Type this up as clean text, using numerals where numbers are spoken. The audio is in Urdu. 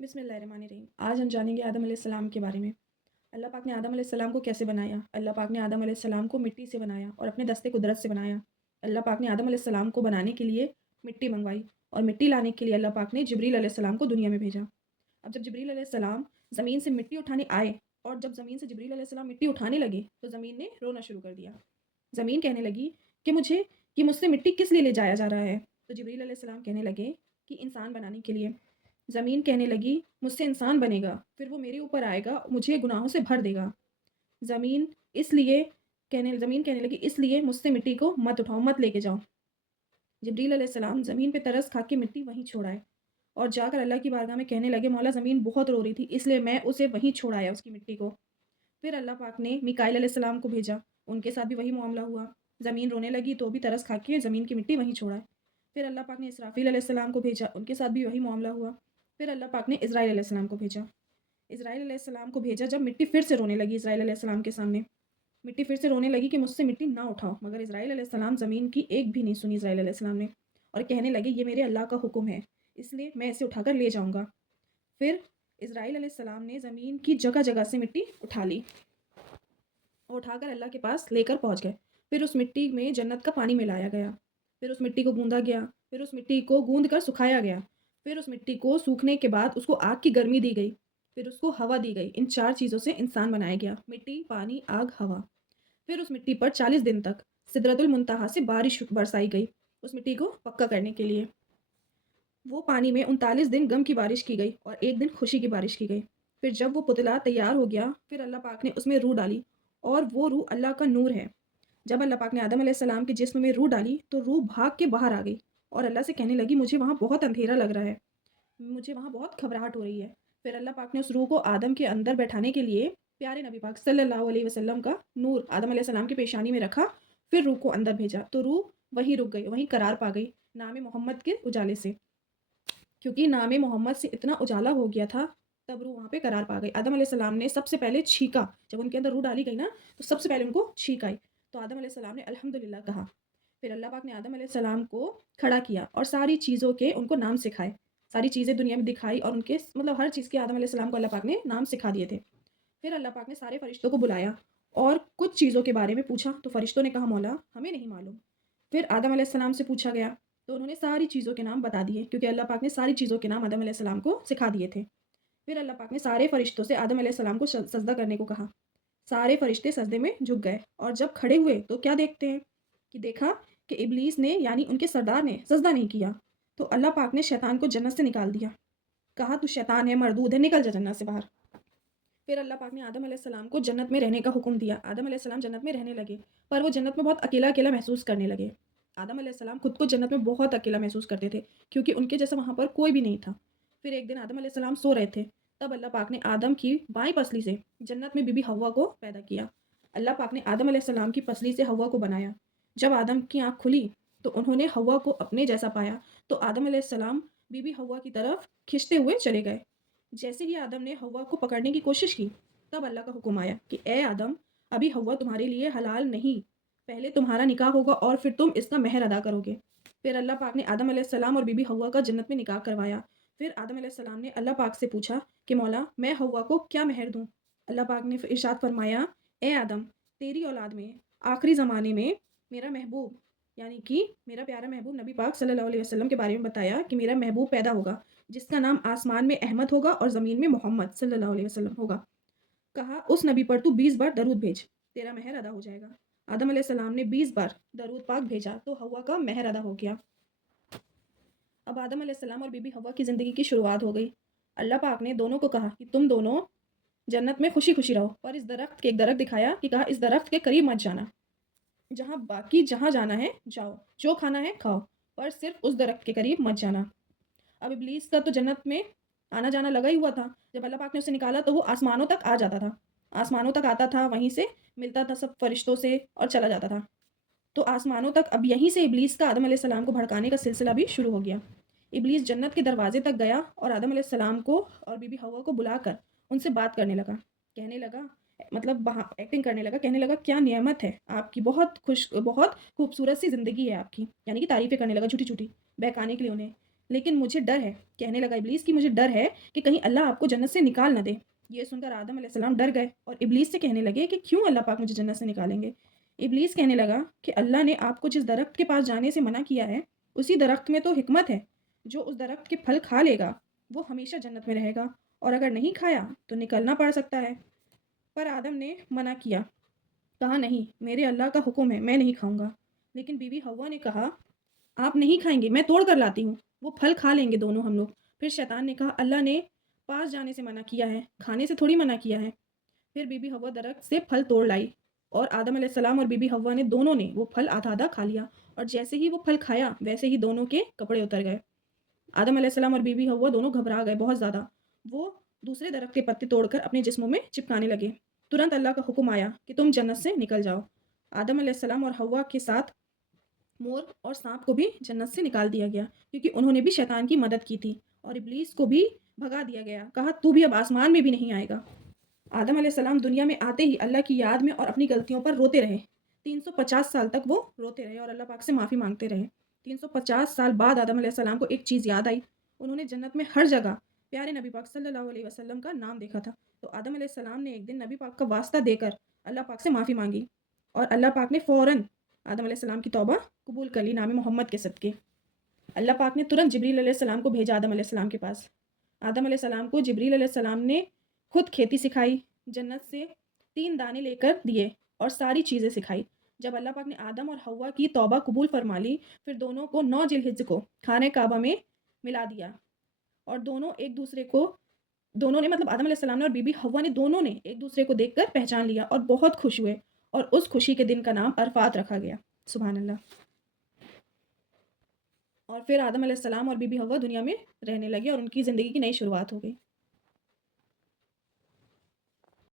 بسم اللہ الرحمن الرحیم۔ آج ہم جانیں گے آدم علیہ السلام کے بارے میں۔ اللہ پاک نے آدم علیہ السلام کو کیسے بنایا؟ اللہ پاک نے آدم علیہ السلام کو مٹی سے بنایا اور اپنے دستے قدرت سے بنایا۔ اللہ پاک نے آدم علیہ السلام کو بنانے کے لیے مٹی منگوائی اور مٹی لانے کے لیے اللہ پاک نے جبریل علیہ السلام کو دنیا میں بھیجا۔ اب جب جبریل علیہ السلام زمین سے مٹی اٹھانے آئے اور جب زمین سے جبریل علیہ السلام مٹی اٹھانے لگے تو زمین نے رونا شروع کر دیا۔ زمین کہنے لگی کہ مجھ سے مٹی کس لیے لے جایا جا رہا ہے؟ تو جبریل علیہ السلام کہنے لگے کہ انسان بنانے کے لیے۔ زمین کہنے لگی مجھ سے انسان بنے گا، پھر وہ میرے اوپر آئے گا، مجھے گناہوں سے بھر دے گا۔ زمین زمین کہنے لگی اس لیے مجھ سے مٹی کو مت اٹھاؤ، مت لے کے جاؤ۔ جبریل علیہ السلام زمین پہ ترس کھا کے مٹی وہیں چھوڑائے اور جا کر اللہ کی بارگاہ میں کہنے لگے مولا زمین بہت رو رہی تھی اس لیے میں اسے وہیں چھوڑایا اس کی مٹی کو۔ پھر اللہ پاک نے میکائیل علیہ السلام کو بھیجا، ان کے ساتھ بھی وہی معاملہ ہوا۔ زمین رونے لگی تو بھی ترس کھا کے زمین کی مٹی وہیں چھوڑائے۔ پھر اللہ پاک نے اسرافیل علیہ السلام کو بھیجا، ان کے ساتھ بھی وہی معاملہ ہوا۔ پھر اللہ پاک نے اسرائیل علیہ السلام کو بھیجا۔ اسرائیل علیہ السلام کو بھیجا جب مٹی پھر سے رونے لگی اسرائیل علیہ السلام کے سامنے، مٹی پھر سے رونے لگی کہ مجھ سے مٹی نہ اٹھاؤ، مگر اسرائیل علیہ السلام زمین کی ایک بھی نہیں سنی اسرائیل علیہ السلام نے، اور کہنے لگے یہ میرے اللہ کا حکم ہے اس لیے میں اسے اٹھا کر لے جاؤں گا۔ پھر اسرائیل علیہ السلام نے زمین کی جگہ جگہ سے مٹی اٹھا لی اور اٹھا کر اللہ کے پاس لے کر پہنچ گئے۔ پھر اس مٹی میں جنت کا پانی ملایا گیا، پھر اس مٹی کو گوندا گیا، پھر اس مٹی کو گوند کر سکھایا گیا، پھر اس مٹی کو سوکھنے کے بعد اس کو آگ کی گرمی دی گئی، پھر اس کو ہوا دی گئی۔ ان 4 چیزوں سے انسان بنایا گیا، مٹی، پانی، آگ، ہوا۔ پھر اس مٹی پر 40 دن تک سدرۃ المنتہا سے بارش برسائی گئی اس مٹی کو پکا کرنے کے لیے۔ وہ پانی میں 39 دن غم کی بارش کی گئی اور 1 دن خوشی کی بارش کی گئی۔ پھر جب وہ پتلا تیار ہو گیا پھر اللہ پاک نے اس میں روح ڈالی اور وہ روح اللہ کا نور ہے۔ جب اللہ پاک نے آدم علیہ السلام کے جسم میں روح ڈالی تو روح بھاگ کے باہر آ گئی اور اللہ سے کہنے لگی مجھے وہاں بہت اندھیرا لگ رہا ہے، مجھے وہاں بہت گھبراہٹ ہو رہی ہے۔ پھر اللہ پاک نے اس روح کو آدم کے اندر بیٹھانے کے لیے پیارے نبی پاک صلی اللہ علیہ وسلم کا نور آدم علیہ السلام کی پیشانی میں رکھا، پھر روح کو اندر بھیجا تو روح وہیں رک گئی، وہیں قرار پا گئی نام محمد کے اجالے سے، کیونکہ نام محمد سے اتنا اجالا ہو گیا تھا تب روح وہاں پہ قرار پا گئی۔ آدم علیہ السلام نے سب سے پہلے چھینکا، جب ان کے اندر روح ڈالی گئی نا تو سب سے پہلے ان کو چھینک آئی تو آدم علیہ السلام نے الحمدللہ کہا۔ پھر اللہ پاک نے آدم علیہ السلام کو کھڑا کیا اور ساری چیزوں کے ان کو نام سکھائے، ساری چیزیں دنیا میں دکھائی اور ان کے ہر چیز کے آدم علیہ السلام کو اللہ پاک نے نام سکھا دیے تھے۔ پھر اللہ پاک نے سارے فرشتوں کو بلایا اور کچھ چیزوں کے بارے میں پوچھا تو فرشتوں نے کہا مولا ہمیں نہیں معلوم۔ پھر آدم علیہ السلام سے پوچھا گیا تو انہوں نے ساری چیزوں کے نام بتا دیے، کیونکہ اللہ پاک نے ساری چیزوں کے نام آدم علیہ السلام کو سکھا دیے تھے۔ پھر اللہ پاک نے سارے فرشتوں سے آدم علیہ السلام کو سجدہ کرنے کو کہا۔ سارے فرشتے سجدے میں جھک گئے اور جب کھڑے ہوئے تو کیا دیکھتے ہیں کہ دیکھا کہ ابلیس نے یعنی ان کے سردار نے سجدہ نہیں کیا، تو اللہ پاک نے شیطان کو جنت سے نکال دیا، کہا تو شیطان ہے، مردود ہے، نکل جا جنت سے باہر۔ پھر اللہ پاک نے آدم علیہ السلام کو جنت میں رہنے کا حکم دیا۔ آدم علیہ السلام جنت میں رہنے لگے پر وہ جنت میں بہت اکیلا اکیلا محسوس کرنے لگے۔ آدم علیہ السلام خود کو جنت میں بہت اکیلا محسوس کرتے تھے کیونکہ ان کے جیسا وہاں پر کوئی بھی نہیں تھا۔ پھر ایک دن آدم علیہ السلام سو رہے تھے، تب اللہ پاک نے آدم کی بائیں پسلی سے جنت میں بی بی حوا کو پیدا کیا۔ اللہ پاک نے آدم علیہ السلام کی پسلی سے حوا کو بنایا۔ جب آدم کی آنکھ کھلی تو انہوں نے حوا کو اپنے جیسا پایا تو آدم علیہ السلام بی بی حوا کی طرف کھنچتے ہوئے چلے گئے۔ جیسے ہی آدم نے حوا کو پکڑنے کی کوشش کی تب اللہ کا حکم آیا کہ اے آدم ابھی حوا تمہارے لیے حلال نہیں، پہلے تمہارا نکاح ہوگا اور پھر تم اس کا مہر ادا کرو گے۔ پھر اللہ پاک نے آدم علیہ السلام اور بی بی حوا کا جنت میں نکاح کروایا۔ پھر آدم علیہ السلام نے اللہ پاک سے پوچھا کہ مولا میں حوا کو کیا مہر دوں؟ اللہ پاک نے ارشاد فرمایا اے آدم تیری اولاد میں آخری زمانے میں میرا محبوب یعنی کہ میرا پیارا محبوب نبی پاک صلی اللہ علیہ وسلم کے بارے میں بتایا کہ میرا محبوب پیدا ہوگا جس کا نام آسمان میں احمد ہوگا اور زمین میں محمد صلی اللہ علیہ وسلم ہوگا۔ کہا اس نبی پر تو 20 بار درود بھیج، تیرا مہر ادا ہو جائے گا۔ آدم علیہ السلام نے 20 بار درود پاک بھیجا تو حوا کا مہر ادا ہو گیا۔ اب آدم علیہ السلام اور بی بی حوا کی زندگی کی شروعات ہو گئی۔ اللہ پاک نے دونوں کو کہا کہ تم دونوں جنت میں خوشی خوشی رہو، اور اس درخت کے ایک درخت دکھایا کہ کہا اس درخت کے قریب مت جانا، جہاں جانا ہے جاؤ، جو کھانا ہے کھاؤ، پر صرف اس درخت کے قریب مت جانا۔ اب ابلیس کا تو جنت میں آنا جانا لگا ہی ہوا تھا، جب اللہ پاک نے اسے نکالا تو وہ آسمانوں تک آ جاتا تھا، آسمانوں تک آتا تھا، وہیں سے ملتا تھا سب فرشتوں سے اور چلا جاتا تھا، تو آسمانوں تک اب یہیں سے ابلیس کا آدم علیہ السلام کو بھڑکانے کا سلسلہ بھی شروع ہو گیا۔ ابلیس جنت کے دروازے تک گیا اور آدم علیہ السلام کو اور بی بی حوا کو بلا کر ان سے بات کرنے لگا، کہنے لگا مطلب ایکٹنگ کرنے لگا، کہنے لگا کیا نعمت ہے آپ کی، بہت خوبصورت سی زندگی ہے آپ کی، یعنی کہ تعریفیں کرنے لگا جھوٹی جھوٹی بہکانے کے لیے انہیں لیکن مجھے ڈر ہے، کہنے لگا ابلیس کہ مجھے ڈر ہے کہ کہیں اللہ آپ کو جنت سے نکال نہ دے۔ یہ سن کر آدم علیہ السلام ڈر گئے اور ابلیس سے کہنے لگے کہ کیوں اللہ پاک مجھے جنت سے نکالیں گے؟ ابلیس کہنے لگا کہ اللہ نے آپ کو جس درخت کے پاس جانے سے منع کیا ہے، اسی درخت میں تو حکمت ہے۔ جو اس درخت کے پھل کھا لے گا وہ ہمیشہ جنت میں رہے گا، اور اگر نہیں کھایا تو نکلنا پڑ سکتا ہے۔ پر آدم نے منع کیا، کہا نہیں، میرے اللہ کا حکم ہے، میں نہیں کھاؤں گا۔ لیکن بی بی حوا نے کہا آپ نہیں کھائیں گے، میں توڑ کر لاتی ہوں، وہ پھل کھا لیں گے دونوں ہم لوگ۔ پھر شیطان نے کہا اللہ نے پاس جانے سے منع کیا ہے، کھانے سے تھوڑی منع کیا ہے۔ پھر بی بی حوا درخت سے پھل توڑ لائی، اور آدم علیہ السلام اور بی بی حوا نے دونوں نے وہ پھل آدھا آدھا کھا لیا، اور جیسے ہی وہ پھل کھایا ویسے ہی دونوں کے کپڑے اتر گئے۔ آدم علیہ السلام اور بی بی حوا دونوں گھبرا گئے بہت زیادہ، وہ دوسرے درخت کے پتے توڑ کر اپنے جسموں میں چپکانے لگے۔ ترنت اللہ کا حکم آیا کہ تم جنت سے نکل جاؤ۔ آدم علیہ السلام اور حوا کے ساتھ مور اور سانپ کو بھی جنت سے نکال دیا گیا، کیونکہ انہوں نے بھی شیطان کی مدد کی تھی، اور ابلیس کو بھی بھگا دیا گیا، کہا تو بھی اب آسمان میں بھی نہیں آئے گا۔ آدم علیہ السلام دنیا میں آتے ہی اللہ کی یاد میں اور اپنی غلطیوں پر روتے رہے۔ 350 سال تک وہ روتے رہے اور اللہ پاک سے معافی مانگتے رہے۔ 350 سال بعد آدم علیہ السلام کو ایک چیز یاد آئی، انہوں نے جنت میں ہر جگہ پیارے نبی پاک صلی اللہ علیہ وسلم کا نام دیکھا تھا، تو آدم علیہ السلام نے ایک دن نبی پاک کا واسطہ دے کر اللہ پاک سے معافی مانگی، اور اللہ پاک نے فوراً آدم علیہ السلام کی توبہ قبول کر لی نام محمد کے صدقے۔ اللہ پاک نے ترنت جبریل علیہ السلام کو بھیجا آدم علیہ السلام کے پاس۔ آدم علیہ السلام کو جبریل علیہ السلام نے خود کھیتی سکھائی، جنت سے 3 دانے لے کر دیے اور ساری چیزیں سکھائی۔ جب اللہ پاک نے آدم اور حوا کی توبہ قبول فرما لی، پھر دونوں کو 9 ذی الحجہ کو خانہ کعبہ میں ملا دیا، اور دونوں نے مطلب آدم علیہ السلام نے اور بی بی حوا نے دونوں نے ایک دوسرے کو دیکھ کر پہچان لیا اور بہت خوش ہوئے، اور اس خوشی کے دن کا نام عرفات رکھا گیا۔ سبحان اللہ۔ اور پھر آدم علیہ السلام اور بی بی حوا دنیا میں رہنے لگے اور ان کی زندگی کی نئی شروعات ہو گئی۔